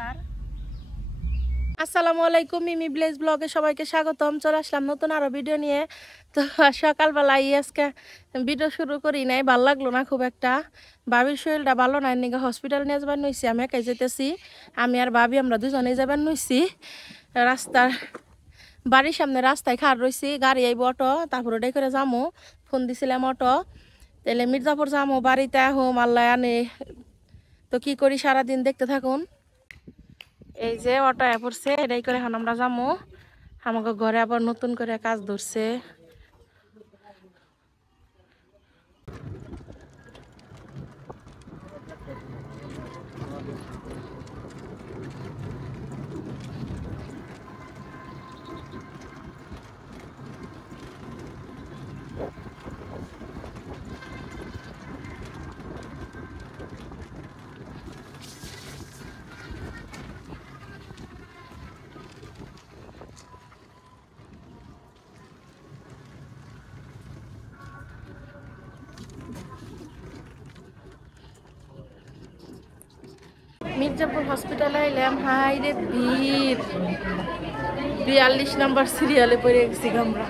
রাস্তার। আসসালামু আলাইকুম, মিমি ভিলেজ ব্লগে সবাইকে স্বাগতম। চলে আসলাম নতুন আরো ভিডিও নিয়ে। তো সকালবেলায় আজকে ভিডিও শুরু করি নাই, ভালো লাগলো না খুব একটা। ভাবির শরীরটা ভালো নাই, নিয়ে হসপিটাল নিয়ে যাবার নইছি। আমি একাই যেতেছি, আমি আর ভাবি আমরা দুজনেই যাবার নইছি। রাস্তার বাড়ির সামনে রাস্তায় খাড় রয়েছি, গাড়ি আইব অটো, তারপর ওটাই করে যামো। ফোন দিছিলাম অটো, তাহলে মির্জাপুর যামো, বাড়িতে আহো আল্লাহ আনে। তো কি করি সারাদিন দেখতে থাকুন। এই যে অটো পড়ছে, এটাই করে এখন আমরা যাবো। আমাকে ঘরে আবার নতুন করে কাজ ধরছে। মির্জাপুর হসপিটালে এলাম। হাই রে ভিড়, 42 নম্বর সিরিয়ালে পড়ে গেছি আমরা।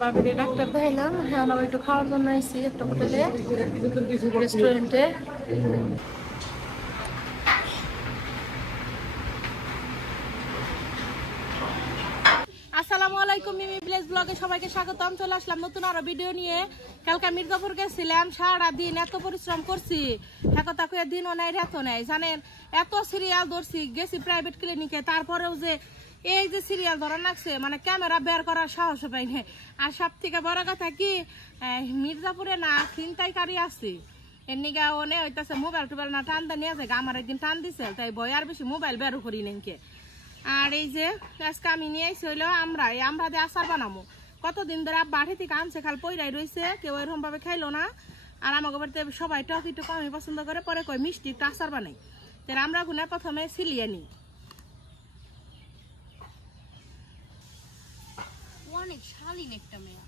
বাবিরে ডাক্তার দেখাইলাম, হ্যাঁ একটু খাওয়ার জন্য আইসি একটা হোটেলে, রেস্টুরেন্টে। আসসালামু আলাইকুম, মিমি ভিলেজ ব্লগে সবাইকে স্বাগতম। চলে আসলাম নতুন আরো ভিডিও নিয়ে। কালকে মির্জাপুর গেছিলাম, সারাদিন এত পরিশ্রম করছি, কথা কয়ে দিনও নাই রাতও নাই। জানেন এত সিরিয়াল ধরছি, গেছি প্রাইভেট ক্লিনিকে, তারপরেও যে এই যে সিরিয়াল ধরা লাগছে, মানে ক্যামেরা বের করার সাহস পাই না। আর সব থেকে বড় কথা কি, মির্জাপুরে না ছিনতাইকারী আছে, এর নিগা ওনে হইতাছে মোবাইল টোবাইল না টান দিয়ে নিয়ে যায়। আমার একদিন টান দিছে, তাই বই আর বেশি মোবাইল বের করি নাকি। আর এই যে আজকে আমি নিয়ে এসে হইলো আমরা দিয়ে আচার বানাবো। কতদিন ধরে বাড়ি থেকে আনছে, খাল পইরাই রয়েছে, কেউ এরকম ভাবে খাইলো না। আর আমাকে বাড়িতে সবাই টক একটু কমই পছন্দ করে, পরে কই মিষ্টি একটু আচার বানাই। তাই আমরা গুনে প্রথমে সিলিয়ে নিই। অনেক শালীন একটা মেয়ে।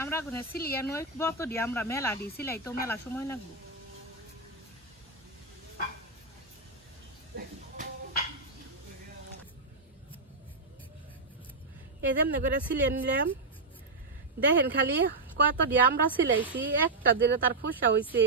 আমরা গুনে সিলিয়ে নই বত দিয়ে আমরা মেলা দিই, সিলাই তো মেলা সময় লাগবে। এই যেমনি করে সিলিয়ে নিলাম। দেখেন খালি কত দিয়ে আমরা সিলাইছি, একটা দিলে তার ফুসা হয়েছে।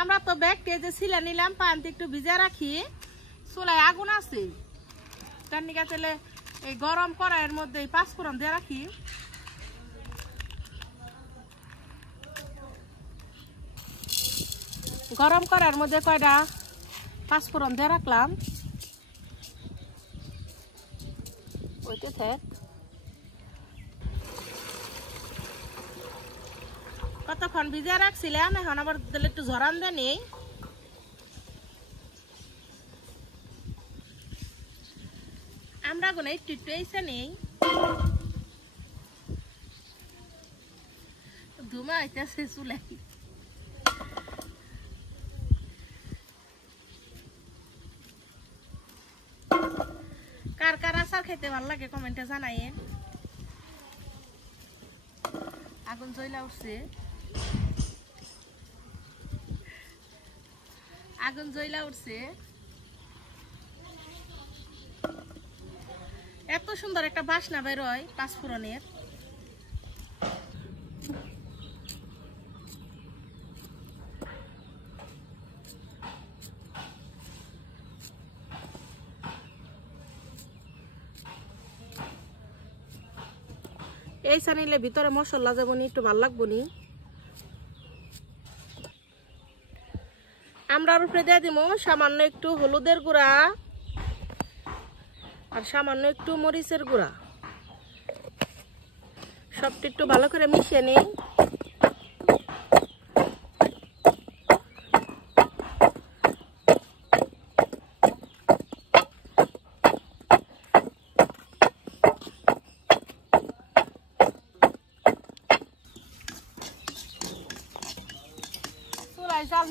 আমরা তো ব্যাগটি যে সিলে নিলাম, পানিতে একটু ভিজে রাখি। চুলায় আগুন আছে, তার নিকা তেলে এই গরম কড়াইয়ের মধ্যে 5 ফোড়ন দিয়ে রাখি। গরম কড়াইয়ের মধ্যে কয়টা 5 ফোড়ন দিয়ে রাখলাম, ওইতে থাক। কতক্ষণ ভিজে রাখছিলাম, এখন আবার দিলে একটু ঝরান দিয়ে নেই। আমরা গুলো একটু একটু এসে নেই, ধুমা হইতেছে চুলাই। কার কার আচার খেতে ভালো লাগে কমেন্টে জানাইয়েন। আগুন জ্বলা উঠছে, আগুন জ্বলা উঠছে। এত সুন্দর একটা বাসনা বের হয় 5 ফোড়নের। এই সানিলে ভিতরে মশলা যাবনি, একটু ভাল লাগবো নি। আমরা উপরে দিয়ে দিব সামান্য একটু হলুদের গুঁড়া আর সামান্য একটু মরিচের গুঁড়া। সবটা একটু ভালো করে মিশিয়ে নিই।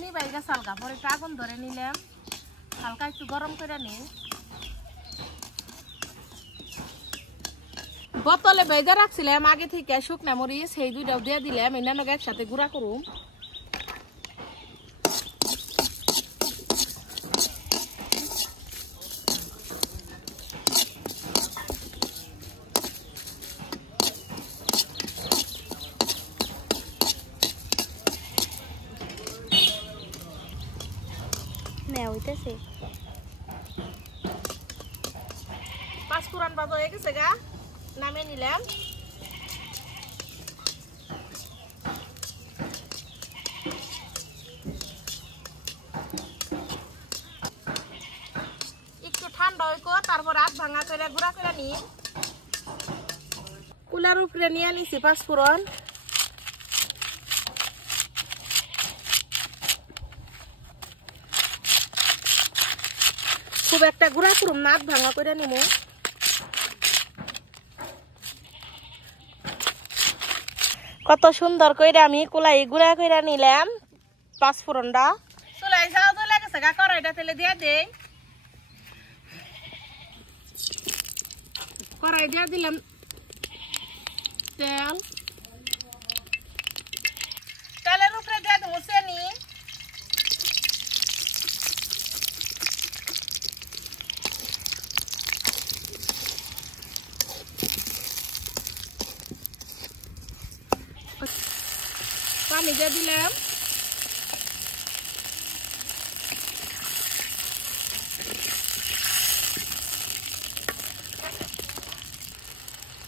নিবাই গেছে হালকা, পরে একটু আগুন ধরে নিলাম, হালকা একটু গরম করে নিই। বোতলে বেঁধে রাখছিলাম আগে থেকে শুকনা মরিচ, সেই দুইটাও দিয়ে দিলাম, এনানো একসাথে গুঁড়া করুম। পাঁচফোড়ন ভাজা হয়ে গেছে গা, নামিয়ে নিলাম। একটু ঠান্ডা হইকো, তারপর আধ ভাঙা করে গুঁড়া করে নি। কুলার উপরে নিয়ে নিছি পাঁচফোড়ন। খুব একটা গুঁড়া করুম না, আধ ভাঙা করে নিব। কত সুন্দর করে আমি কুলাই গুঁড়া করে নিলাম পাঁচফোড়নটা। চুলাই যাও চলে গেছে গা, কড়াইটা তেলে দিয়ে দেই। কড়াই দিয়ে দিলাম তেল, তেলের উপরে দিয়ে দেবো চিনি, পানি দিয়ে দিলাম।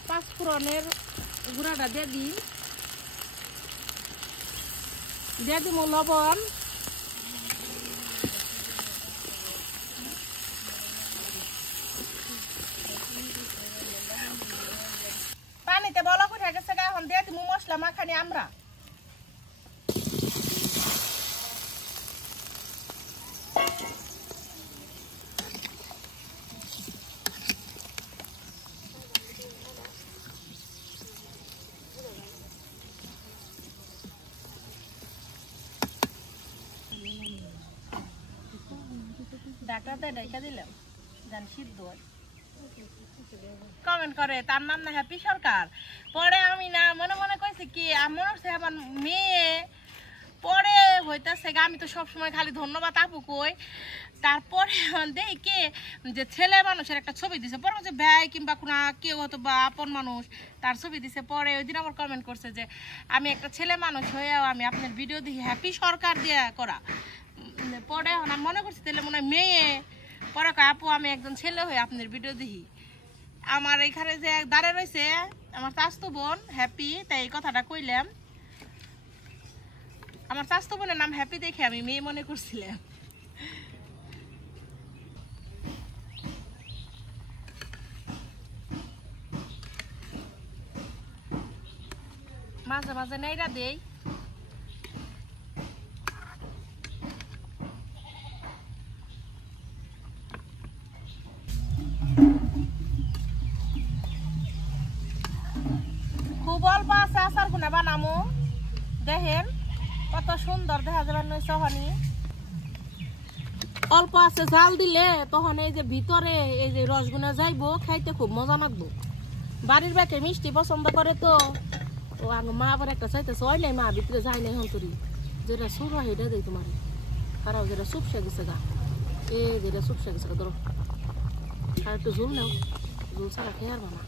পাঁচফোড়নের গুঁড়াটা দিয়ে দিই, দিয়ে দিব লবণ, পানিতে বলক উঠে গেছে, এখন দিয়ে দিব মশলা মাখানি আমরা। ঢাকাতে ঢাকা দিলাম, জান সিদ্ধ হয়। কমেন্ট করে তার নাম না হ্যাপি সরকার। পরে আমি না মনে মনে কইছি কি আমার হচ্ছে আমার মেয়ে, পরে হইতাছে আমি তো সবসময় খালি ধন্যবাদ আপু কই। তারপরে দেখি যে ছেলে মানুষের একটা ছবি দিছে, পরে যে ভাই কিংবা কোনো কেউ হতো বা আপন মানুষ তার ছবি দিছে। পরে ওই দিন আমার কমেন্ট করছে যে আমি একটা ছেলে মানুষ হয়েও আমি আপনার ভিডিও দেখি হ্যাপি সরকার দিয়ে করা। পরে এখন আমি মনে করছি তাহলে মনে হয় মেয়ে, পরে কয় আপু আমি একজন ছেলে হয়ে আপনার ভিডিও দেখি। আমার এখানে যে দাঁড়ে রয়েছে আমার চাচতো বোন হ্যাপি, তাই এই কথাটা কইলাম। আমার চাচতো বোনের নাম হ্যাপি দেখে আমি মেয়ে মনে করছিলাম। মাঝে মাঝে নেইরা দেই। খুব অল্প আছে আচার গুনা বানামো, দেখেন কত সুন্দর দেখা যাবে সহনি। অল্প আছে, জাল দিলে তখন এই যে ভিতরে এই যে রসগুনা যাইবো, খাইতে খুব মজা লাগবো। বাড়ির ব্যাকে মিষ্টি পছন্দ করে তো, ও মা আবার একটা চাইতেছে, ওই নাই মা ভিতরে যাই নাই হন্তরি, যেটা সুর হয় এটা দেয় তোমার খারাপ, যেটা চুপসে গেছে গা, এ যেটা চুপসে গেছে গা, ধরো আর একটু ঝুল নাও, ঝুল ছাড়া খেয়ে আর না।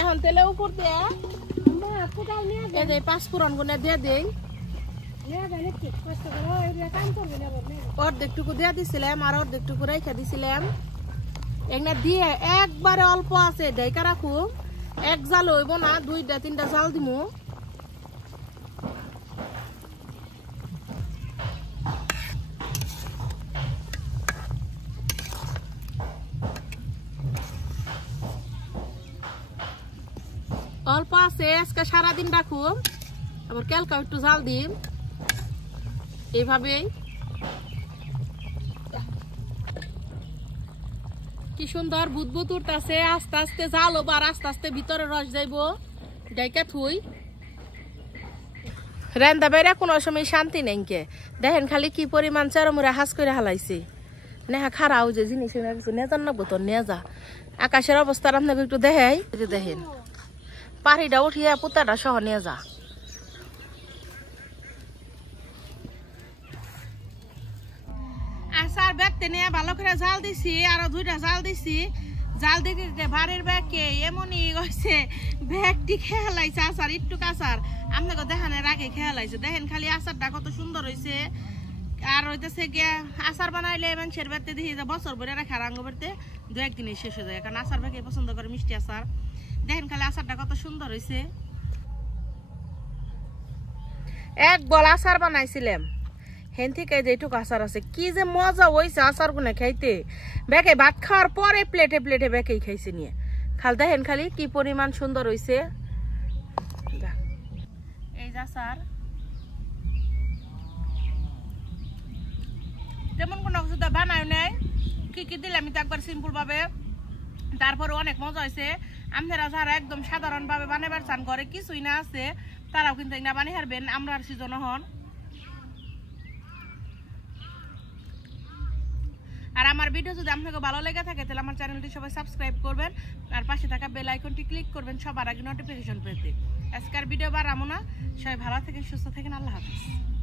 এখন তেলে উপর দিয়ে এই যে পাঁচফোড়ন গুনা দিয়ে দেই, অর্ধেকটুকু দিয়ে দিছিলাম আর অর্ধেকটুকু রেখে দিছিলাম। এখানে দিয়ে একবারে অল্প আছে ঢাকা রাখু, এক জাল হইব না, 2-3টা জাল দিমু। অল্প আছে আজকে সারাদিন রাখু, আবার কালকে একটু জাল দিম। এইভাবেই কি সুন্দর বুদবুদ উঠতেছে, আস্তে আস্তে জাল হবো আর আস্তে আস্তে ভিতরে রস যাইব। ডাইকা থুই রান্দা বাইরে কোনো সময় শান্তি নেই কে দেখেন খালি কি পরিমাণ চেরমুড়ে হাস করে হালাইছি নেহা খারাও যে জিনিস কিছু নেজান না বোতল নিয়ে যা আকাশের অবস্থা আপনাকে একটু দেখাই দেখেন পাড়িটা উঠিয়ে পুতাটা সহ নিয়ে যা আসার ব্যাগতে নিয়ে ভালো করে জাল দিছি আরো 2টা জাল দিছি জাল দিতে ভারের ব্যাগকে এমনই হয়েছে ব্যাগটি খেয়ালাইছে আচার একটু কাঁচার আপনাকে দেখানোর আগে খেয়ালাইছে দেখেন খালি আচারটা কত সুন্দর হয়েছে আর হইতেছে গিয়া আচার বানাইলে মানুষের বাড়িতে দেখি যে বছর ভরে রাখা রাঙ্গ বাড়িতে 2-1 দিনে শেষ হয়ে যায় কারণ আচার ব্যাগে পছন্দ করে মিষ্টি আচার দেখেন খালি আচারটা কত সুন্দর হয়েছে এক বল আচার বানাইছিলাম হেন থেকে যেটুকু আচার আছে কি যে মজা হয়েছে আচার গুনে খাইতে ব্যাগে ভাত খাওয়ার পরে প্লেটে প্লেটে ব্যাগেই খাইছে নিয়ে খাল দেখেন খালি কি পরিমাণ সুন্দর হয়েছে এই যে আচার তেমন কোনো কিছু বানায় নাই কি কি দিলে আমি তো একবার সিম্পল ভাবে তারপরে অনেক মজা হয়েছে আপনারা যারা একদম সাধারণ ভাবে বানাবার চান করে কিছুই না আছে তারাও কিন্তু না বানিয়ে হারবেন আমরা আর সিজন হন আর আমার ভিডিও যদি আপনাকে ভালো লেগে থাকে তাহলে আমার চ্যানেলটি সবাই সাবস্ক্রাইব করবেন আর পাশে থাকা বেল আইকনটি ক্লিক করবেন সবার আগে নোটিফিকেশন পেতে আজকের ভিডিও বাড়াবো না সবাই ভালো থাকেন সুস্থ থাকেন আল্লাহ হাফেজ